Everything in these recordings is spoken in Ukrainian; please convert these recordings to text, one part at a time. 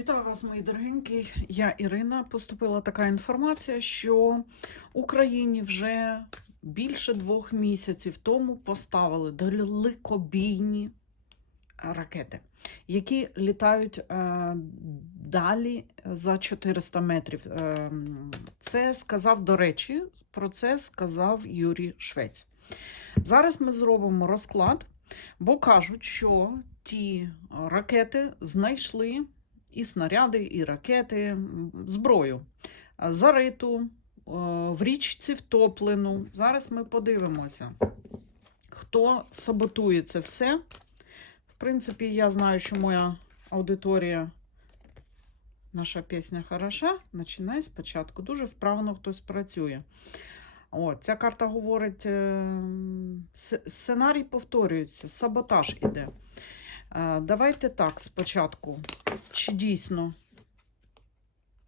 Вітаю вас, мої дорогенькі. Я Ірина. Поступила така інформація, що Україні вже більше двох місяців тому поставили далекобійні ракети, які літають е, далі за 400 метрів. Е, це сказав, до речі, про це сказав Юрій Швець. Зараз ми зробимо розклад, бо кажуть, що ті ракети знайшли і снаряди, і ракети, зброю. Зариту, е, в річці втоплену. Зараз ми подивимося, хто саботує це все. В принципі, я знаю, що моя аудиторія, наша пісня хороша. Починай спочатку. Дуже вправно хтось працює. О, ця карта говорить, е, сценарій повторюється, саботаж іде. Е, Давайте так спочатку. Чи дійсно?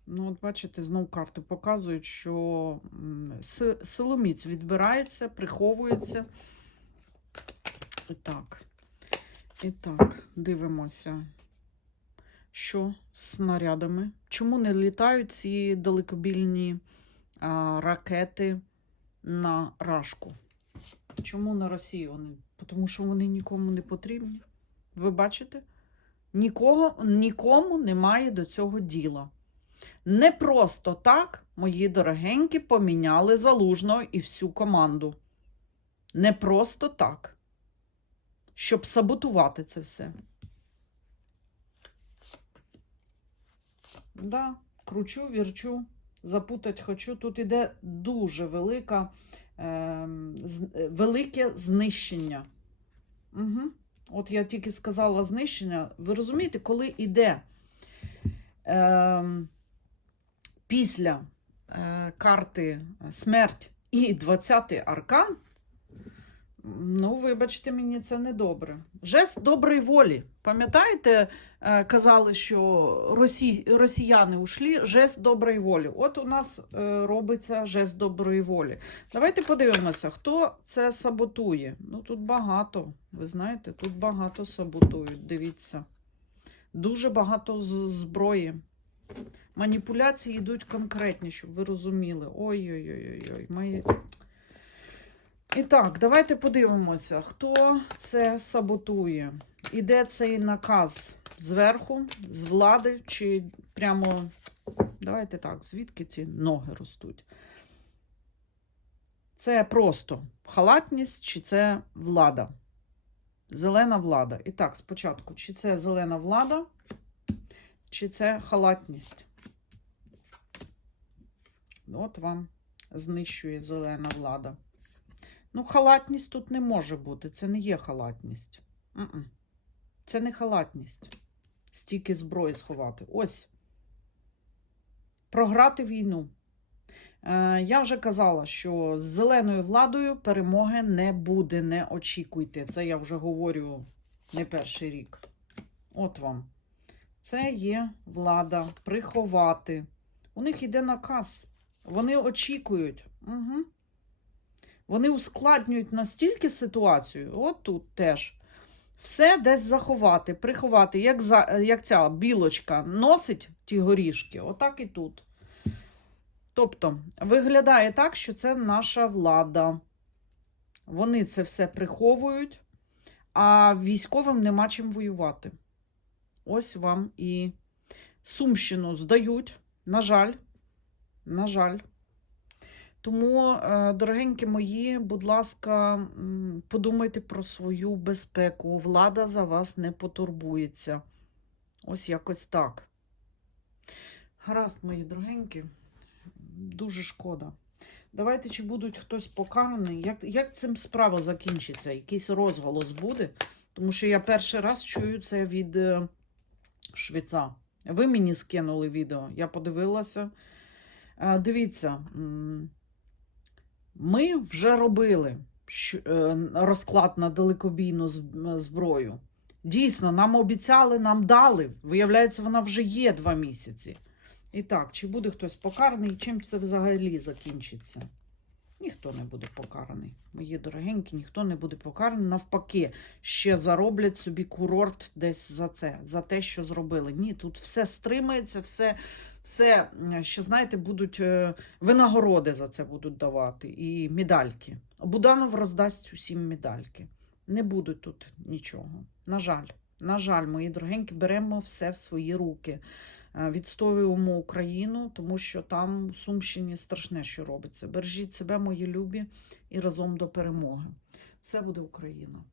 Ну, от бачите, знову карти показують, що силоміць відбирається, приховується. І так. І так, дивимося, що з снарядами. Чому не літають ці далекобільні а, ракети на Рашку? Чому на Росію вони? Тому що вони нікому не потрібні. Ви бачите? Нікого, нікому немає до цього діла. Не просто так, мої дорогенькі, поміняли залужного і всю команду. Не просто так. Щоб саботувати це все. Да, кручу, вірчу, запутать хочу. Тут іде дуже велика, е, велике знищення. Угу. От я тільки сказала знищення. Ви розумієте, коли йде е, після е, карти смерть і 20-й аркан, ну, вибачте мені, це не добре. Жест доброї волі. Пам'ятаєте, е, казали, що росі... росіяни ушлі, жест доброї волі. От у нас е, робиться жест доброї волі. Давайте подивимося, хто це саботує. Ну, тут багато, ви знаєте, тут багато саботують, дивіться. Дуже багато зброї. Маніпуляції йдуть конкретні, щоб ви розуміли. Ой-ой-ой. Мої... І так, давайте подивимося, хто це саботує. Іде цей наказ зверху, з влади, чи прямо. Давайте так, звідки ці ноги ростуть? Це просто халатність, чи це влада? Зелена влада. І так, спочатку, чи це зелена влада, чи це халатність? От вам знищує зелена влада. Ну, халатність тут не може бути. Це не є халатність. Це не халатність. Стільки зброї сховати. Ось. Програти війну. Е, я вже казала, що з зеленою владою перемоги не буде, не очікуйте. Це я вже говорю не перший рік. От вам. Це є влада приховати. У них йде наказ. Вони очікують. Угу. Вони ускладнюють настільки ситуацію, от тут теж. Все десь заховати, приховати, як, за, як ця білочка носить ті горішки, отак і тут. Тобто, виглядає так, що це наша влада. Вони це все приховують, а військовим нема чим воювати. Ось вам і Сумщину здають. На жаль, на жаль. Тому, е, дорогенькі мої, будь ласка, подумайте про свою безпеку. Влада за вас не потурбується. Ось якось так. Гаразд, мої дорогенькі, дуже шкода. Давайте, чи будуть хтось покараний. Як, як цим справа закінчиться? Якийсь розголос буде? Тому що я перший раз чую це від е, швеця. Ви мені скинули відео, я подивилася. Е, Дивіться, ми вже робили е, розклад на далекобійну зброю. Дійсно, нам обіцяли, нам дали. Виявляється, вона вже є два місяці. І так, чи буде хтось покараний, чим це взагалі закінчиться? Ніхто не буде покараний. Мої дорогенькі, ніхто не буде покараний. Навпаки, ще зароблять собі курорт десь за це, за те, що зробили. Ні, тут все стримається, все, все ще, знаєте, будуть е, винагороди за це будуть давати і медальки. Буданов роздасть усім медальки. Не буде тут нічого. На жаль, на жаль, мої дорогенькі, беремо все в свої руки. Е, Відстоюємо Україну, тому що там у Сумщині страшне, що робиться. Бережіть себе, мої любі, і разом до перемоги. Все буде Україна.